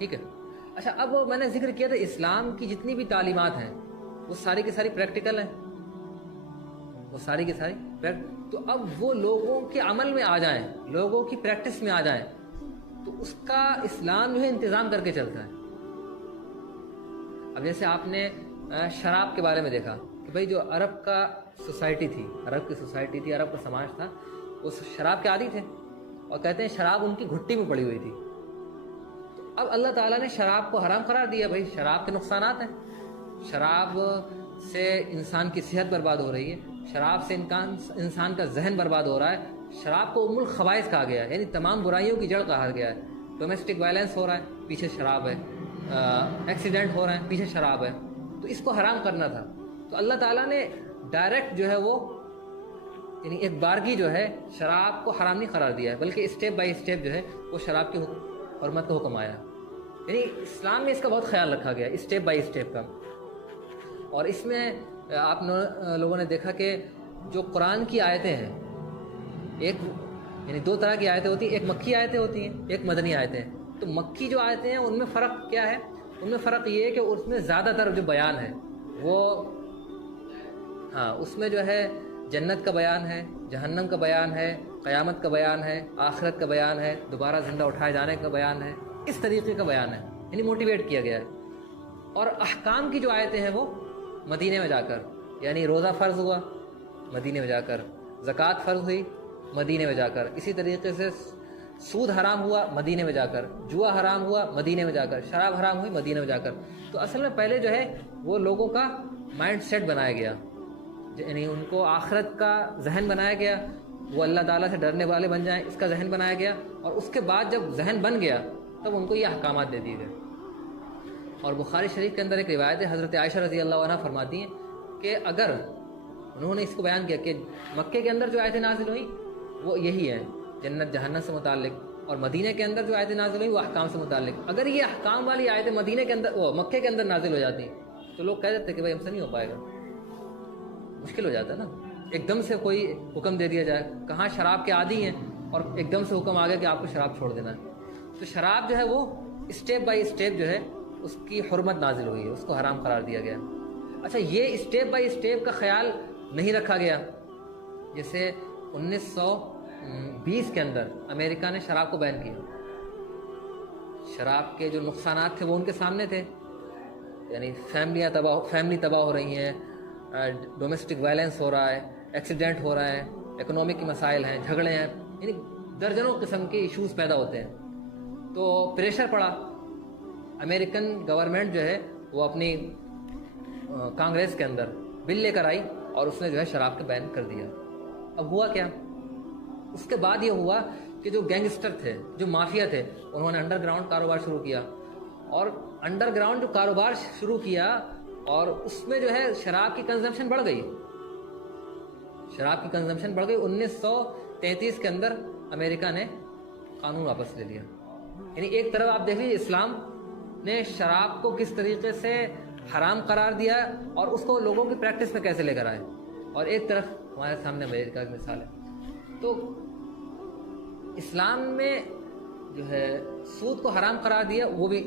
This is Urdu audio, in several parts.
ٹھیک ہے. اچھا اب میں نے ذکر کیا تھا اسلام کی جتنی بھی تعلیمات ہیں وہ ساری کی ساری پریکٹیکل ہیں, وہ ساری کی ساری تو اب وہ لوگوں کے عمل میں آ جائیں, لوگوں کی پریکٹس میں آ جائیں, تو اس کا اسلام جو ہے انتظام کر کے چلتا ہے. اب جیسے آپ نے شراب کے بارے میں دیکھا کہ بھائی جو عرب کا سوسائٹی تھی, عرب کی سوسائٹی تھی, عرب کا سماج تھا, وہ شراب کے عادی تھے اور کہتے ہیں شراب ان کی گھٹی میں پڑی ہوئی تھی. تو اب اللہ تعالیٰ نے شراب کو حرام قرار دیا. بھائی شراب کے نقصانات ہیں, شراب سے انسان کی صحت برباد ہو رہی ہے, شراب سے انسان کا ذہن برباد ہو رہا ہے. شراب کو ام الخبائث کہا گیا ہے, یعنی تمام برائیوں کی جڑ کہا گیا ہے. ڈومیسٹک وائلنس ہو رہا ہے, پیچھے شراب ہے. ایکسیڈنٹ ہو رہے ہیں, پیچھے شراب ہے. تو اس کو حرام کرنا تھا. تو اللہ تعالیٰ نے ڈائریکٹ جو ہے وہ یعنی ایک بارگی جو ہے شراب کو حرام نہیں قرار دیا ہے, بلکہ اسٹیپ بائی اسٹیپ جو ہے وہ شراب کی حرمت کا حکم آیا. یعنی اسلام میں اس کا بہت خیال رکھا گیا اسٹیپ بائی اسٹیپ کا. اور اس میں آپ لوگوں نے دیکھا کہ جو قرآن کی آیتیں ہیں, ایک یعنی دو طرح کی آیتیں ہوتی ہیں, ایک مکی آیتیں ہوتی ہیں, ایک مدنی آیتیں. تو مکی جو آیتیں ہیں ان میں فرق کیا ہے؟ ان میں فرق یہ ہے کہ اس میں زیادہ تر جو بیان ہے وہ اس میں جو ہے جنت کا بیان ہے, جہنم کا بیان ہے, قیامت کا بیان ہے, آخرت کا بیان ہے, دوبارہ زندہ اٹھائے جانے کا بیان ہے. اس طریقے کا بیان ہے, یعنی موٹیویٹ کیا گیا ہے. اور احکام کی جو آیتیں ہیں وہ مدینے میں جا کر, یعنی روزہ فرض ہوا مدینے میں جا کر, زکوٰۃ فرض ہوئی مدینے میں جا کر, اسی طریقے سے سود حرام ہوا مدینے میں جا کر, جوا حرام ہوا مدینے میں جا کر, شراب حرام ہوئی مدینے میں جا کر. تو اصل میں پہلے جو ہے وہ لوگوں کا مائنڈ سیٹ بنایا گیا, یعنی ان کو آخرت کا ذہن بنایا گیا, وہ اللہ تعالیٰ سے ڈرنے والے بن جائیں, اس کا ذہن بنایا گیا. اور اس کے بعد جب ذہن بن گیا تب ان کو یہ احکامات دے دیے گئے. اور بخاری شریف کے اندر ایک روایت ہے, حضرت عائشہ رضی اللہ عنہ فرماتی ہیں کہ اگر انہوں نے اس کو بیان کیا کہ مکے کے اندر جو آیتیں نازل ہوئیں وہ یہی ہے جنت جہنم سے متعلق, اور مدینہ کے اندر جو آیتیں نازل ہوئیں وہ احکام سے متعلق. اگر یہ احکام والی آیتیں مدینہ کے اندر مکے کے اندر نازل ہو جاتی تو لوگ کہہ دیتے کہ بھائی ہم سے نہیں ہو پائے گا, مشکل ہو جاتا ہے نا. ایک دم سے کوئی حکم دے دیا جائے, کہاں شراب کے عادی ہیں اور ایک دم سے حکم آ گیا کہ آپ کو شراب چھوڑ دینا ہے. تو شراب جو ہے وہ اسٹیپ بائی اسٹیپ جو ہے اس کی حرمت نازل ہوئی ہے, اس کو حرام قرار دیا گیا. اچھا یہ اسٹیپ بائی اسٹیپ کا خیال نہیں رکھا گیا. جیسے 1920 کے اندر امریکہ نے شراب کو بین کیا. شراب کے جو نقصانات تھے وہ ان کے سامنے تھے, یعنی فیملی تباہ ہو رہی ہیں, ڈومیسٹک وائلنس ہو رہا ہے, ایکسیڈنٹ ہو رہا ہے, اکنامک کے مسائل ہیں, جھگڑے ہیں, یعنی درجنوں قسم کے ایشوز پیدا ہوتے ہیں. تو پریشر پڑا, امریکن گورنمنٹ جو ہے وہ اپنی کانگریس کے اندر بل لے کر آئی اور اس نے جو ہے شراب کے بین کر دیا. اب ہوا کیا؟ اس کے بعد یہ ہوا کہ جو گینگسٹر تھے, جو مافیا تھے, انہوں نے انڈر گراؤنڈ کاروبار شروع کیا. اور انڈر گراؤنڈ جو کاروبار شروع کیا اور اس میں جو ہے شراب کی کنزمپشن بڑھ گئی, شراب کی کنزمپشن بڑھ گئی. 1933 کے اندر امریکہ نے قانون واپس لے لیا. یعنی ایک طرف آپ دیکھ لیجیے اسلام نے شراب کو کس طریقے سے حرام قرار دیا اور اس کو لوگوں کی پریکٹس میں کیسے لے کر آئے, اور ایک طرف ہمارے سامنے امریکہ کی مثال ہے. تو اسلام میں جو ہے سود کو حرام قرار دیا, وہ بھی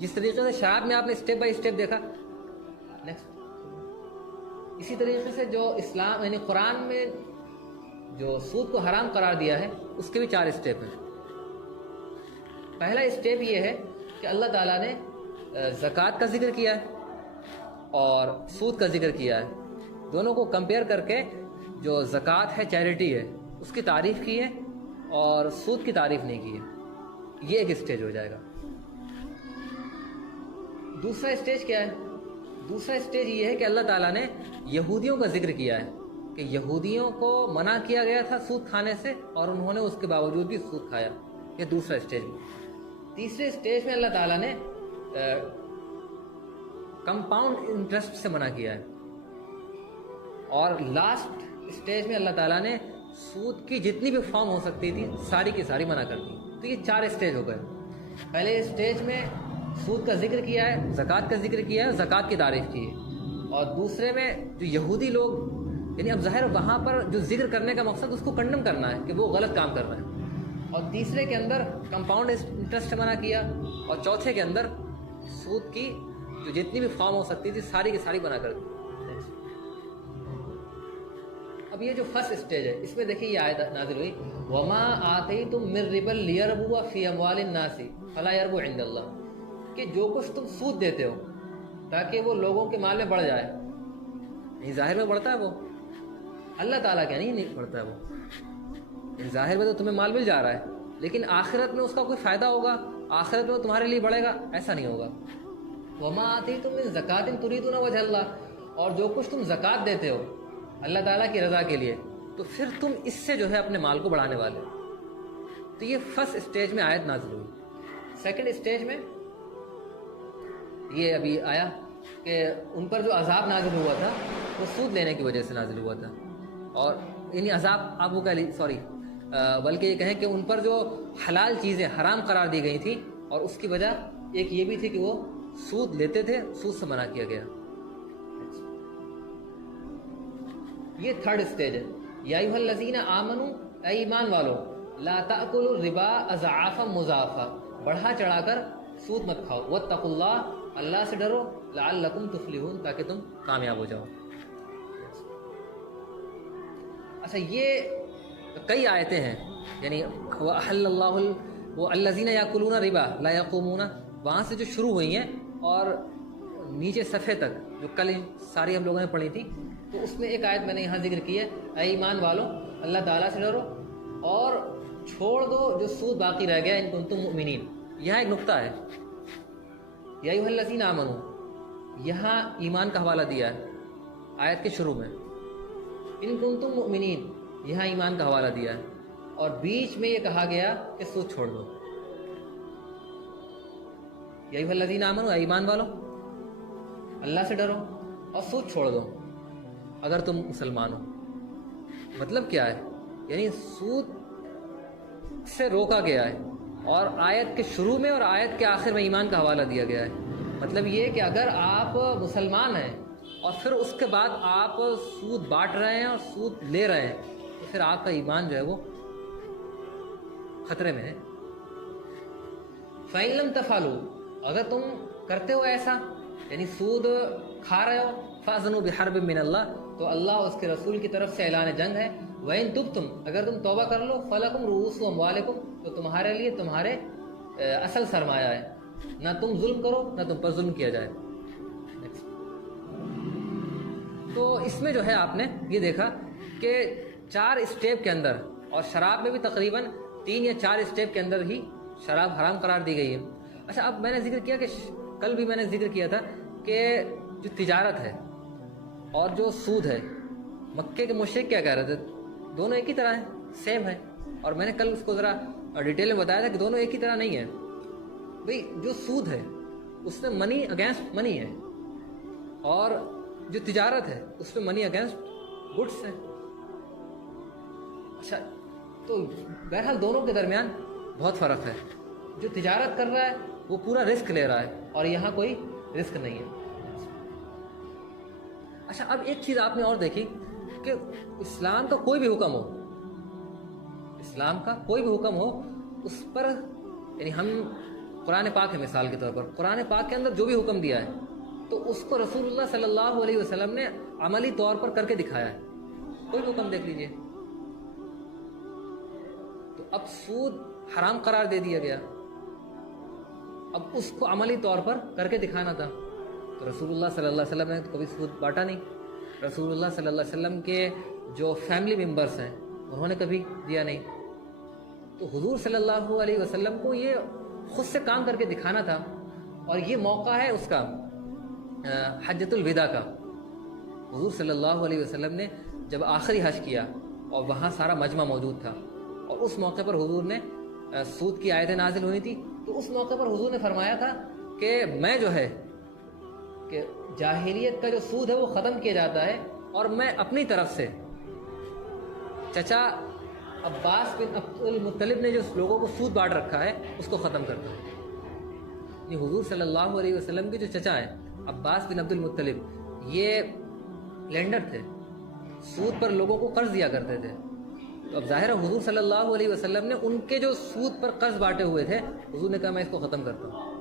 جس طریقے سے شراب میں آپ نے اسٹیپ بائی اسٹیپ دیکھا. نیکسٹ اسی طریقے سے جو اسلام یعنی قرآن میں جو سود کو حرام قرار دیا ہے اس کے بھی 4 اسٹیپ ہیں. پہلا اسٹیپ یہ ہے کہ اللہ تعالیٰ نے زکوٰۃ کا ذکر کیا ہے اور سود کا ذکر کیا ہے. دونوں کو کمپیئر کر کے جو زکوٰۃ ہے چیریٹی ہے اس کی تعریف کی ہے اور سود کی تعریف نہیں کی ہے. یہ ایک اسٹیج ہو جائے گا. دوسرا اسٹیج کیا ہے؟ دوسرا اسٹیج یہ ہے کہ اللہ تعالیٰ نے یہودیوں کا ذکر کیا ہے کہ یہودیوں کو منع کیا گیا تھا سود کھانے سے اور انہوں نے اس کے باوجود بھی سود کھایا. یہ دوسرا اسٹیج. تیسرے اسٹیج میں اللہ تعالیٰ نے کمپاؤنڈ انٹرسٹ سے منع کیا ہے. اور لاسٹ اسٹیج میں اللہ تعالیٰ نے سود کی جتنی بھی فارم ہو سکتی تھی ساری کی ساری منع کر دی. تو یہ 4 اسٹیج ہو گئے. پہلے اسٹیج میں سود کا ذکر کیا ہے, زکوٰۃ کا ذکر کیا ہے, زکوٰۃ کی تعریف کی ہے. اور دوسرے میں جو یہودی لوگ یعنی اب ظاہر وہاں پر جو ذکر کرنے کا مقصد اس کو کنڈم کرنا ہے کہ وہ غلط کام کر رہے ہیں. اور تیسرے کے اندر کمپاؤنڈ انٹرسٹ منع کیا، اور چوتھے کے اندر سود کی جو جتنی بھی فارم ہو سکتی تھی ساری کی ساری منع کر دی۔ اب یہ جو فرسٹ اسٹیج ہے اس میں دیکھیے یہ آیت نازل ہوئی، وما آتیتم من ربا لیربو فی اموال الناس فلا یربو عند اللہ، کہ جو کچھ تم سود دیتے ہو تاکہ وہ لوگوں کے مال میں بڑھ جائے، نہیں ظاہر میں بڑھتا ہے وہ، اللہ تعالیٰ کیا نہیں بڑھتا ہے وہ، ظاہر میں تو تمہیں مال مل جا رہا ہے لیکن آخرت میں اس کا کوئی فائدہ ہوگا، آخرت میں وہ تمہارے لیے بڑھے گا، ایسا نہیں ہوگا۔ وما آتیتم من زکات تریدون وجہ اللہ، اور جو کچھ تم زکات دیتے ہو اللہ تعالیٰ کی رضا کے لیے تو پھر تم اس سے جو ہے اپنے مال کو بڑھانے والے ہو۔ تو یہ فرسٹ اسٹیج میں آیت نازل ہوئی۔ سیکنڈ اسٹیج میں یہ ابھی آیا کہ ان پر جو عذاب نازل ہوا تھا وہ سود لینے کی وجہ سے نازل ہوا تھا، اور یعنی عذاب آپ وہ بلکہ یہ کہیں کہ ان پر جو حلال چیزیں حرام قرار دی گئی تھیں اور اس کی وجہ ایک یہ بھی تھی کہ وہ سود لیتے تھے، سود سے منع کیا گیا۔ یہ تھرڈ اسٹیج ہے، یا ایھا الذین آمنوا، اے ایمان والو، لا تأکلوا الربا اضعافا مضاعفا، بڑھا چڑھا کر سود مت کھاؤ، واتقوا اللہ، اللہ سے ڈرو، لعلکم تفلحون، تاکہ تم کامیاب ہو جاؤ۔ اچھا یہ کئی آیتیں ہیں، یعنی وَأَحَلَّ اللَّهُ وَالَّذِينَ يَأْكُلُونَ الرِّبَا لَا يَقُومُونَ، وہاں سے جو شروع ہوئی ہیں اور نیچے صفحے تک جو کل ساری ہم لوگوں نے پڑھی تھی، تو اس میں ایک آیت میں نے یہاں ذکر کی ہے، اے ایمان والو اللہ تعالیٰ سے ڈرو اور چھوڑ دو جو سود باقی رہ گیا ان کنتم مؤمنین۔ یہاں ایک نقطہ ہے، یا ایھا الذین آمنوا، یہاں ایمان کا حوالہ دیا ہے آیت کے شروع میں، ان کنتم مؤمنین یہاں ایمان کا حوالہ دیا ہے، اور بیچ میں یہ کہا گیا کہ سود چھوڑ دو۔ یا ایھا الذین آمنوا، ایمان والو اللہ سے ڈرو اور سود چھوڑ دو اگر تم مسلمان ہو۔ مطلب کیا ہے؟ یعنی سود سے روکا گیا ہے، اور آیت کے شروع میں اور آیت کے آخر میں ایمان کا حوالہ دیا گیا ہے۔ مطلب یہ کہ اگر آپ مسلمان ہیں اور پھر اس کے بعد آپ سود بانٹ رہے ہیں اور سود لے رہے ہیں تو پھر آپ کا ایمان جو ہے وہ خطرے میں ہے۔ فَإِن لَمْ تَفْعَلُوا، اگر تم کرتے ہو ایسا، یعنی سود کھا رہے ہو، فَأْذَنُوا بِحَرْبٍ مِّنَ اللَّهِ، تو اللہ اور اس کے رسول کی طرف سے اعلان جنگ ہے۔ وَإِن تُبْتُمْ، اگر تم توبہ کر لو، فَلَكُمْ رُءُوسُ أَمْوَالِكُمْ، تو تمہارے لیے تمہارے اصل سرمایہ ہے، نہ تم ظلم کرو نہ تم پر ظلم کیا جائے۔ تو اس میں جو ہے آپ نے یہ دیکھا کہ 4 اسٹیپ کے اندر، اور شراب میں بھی تقریباً 3 یا 4 اسٹیپ کے اندر ہی شراب حرام قرار دی گئی ہے۔ اچھا اب میں نے ذکر کیا کہ کل بھی میں نے ذکر کیا تھا کہ جو تجارت ہے اور جو سود ہے، مکے کے مشرک کیا کہہ رہے تھے؟ دونوں ایک ہی طرح ہیں، سیم ہے، اور میں نے کل اس کو ذرا ڈیٹیل میں بتایا تھا کہ دونوں ایک ہی طرح نہیں ہے۔ بھئی جو سود ہے اس میں منی اگینسٹ منی ہے، اور جو تجارت ہے اس میں منی اگینسٹ گڈس ہے۔ اچھا تو بہرحال دونوں کے درمیان بہت فرق ہے، جو تجارت کر رہا ہے وہ پورا رسک لے رہا ہے، اور یہاں کوئی رسک نہیں ہے۔ اچھا اب ایک چیز آپ نے اور دیکھی کہ اسلام کا کوئی بھی حکم ہو، اسلام کا کوئی بھی حکم ہو، اس پر یعنی ہم قرآن پاک ہے مثال کے طور پر، قرآن پاک کے اندر جو بھی حکم دیا ہے تو اس کو رسول اللہ صلی اللہ علیہ وسلم نے عملی طور پر کر کے دکھایا ہے۔ کوئی بھی حکم دیکھ لیجئے، تو اب سود حرام قرار دے دیا گیا، اب اس کو عملی طور پر کر کے دکھانا تھا، تو رسول اللہ صلی اللہ علیہ وسلم نے کبھی سود بانٹا نہیں۔ رسول اللہ صلی اللہ علیہ وسلم کے جو فیملی ممبرس ہیں انہوں نے کبھی دیا نہیں۔ تو حضور صلی اللہ علیہ وسلم کو یہ خود سے کام کر کے دکھانا تھا، اور یہ موقع ہے اس کا حجۃ الوداع کا۔ حضور صلی اللہ علیہ وسلم نے جب آخری حج کیا اور وہاں سارا مجمع موجود تھا، اور اس موقع پر حضور نے سود کی آیتیں نازل ہوئی تھی، تو اس موقع پر حضور نے فرمایا تھا کہ میں جو ہے کہ جاہلیت کا جو سود ہے وہ ختم کیا جاتا ہے، اور میں اپنی طرف سے چچا عباس بن عبد المطلب نے جو لوگوں کو سود بانٹ رکھا ہے اس کو ختم کرتا ہے۔ یہ حضور صلی اللہ علیہ وسلم کے جو چچا ہیں عباس بن عبد المطلب، یہ لینڈر تھے، سود پر لوگوں کو قرض دیا کرتے تھے، تو اب ظاہر ہے حضور صلی اللہ علیہ وسلم نے ان کے جو سود پر قرض بانٹے ہوئے تھے، حضور نے کہا میں اس کو ختم کرتا ہوں،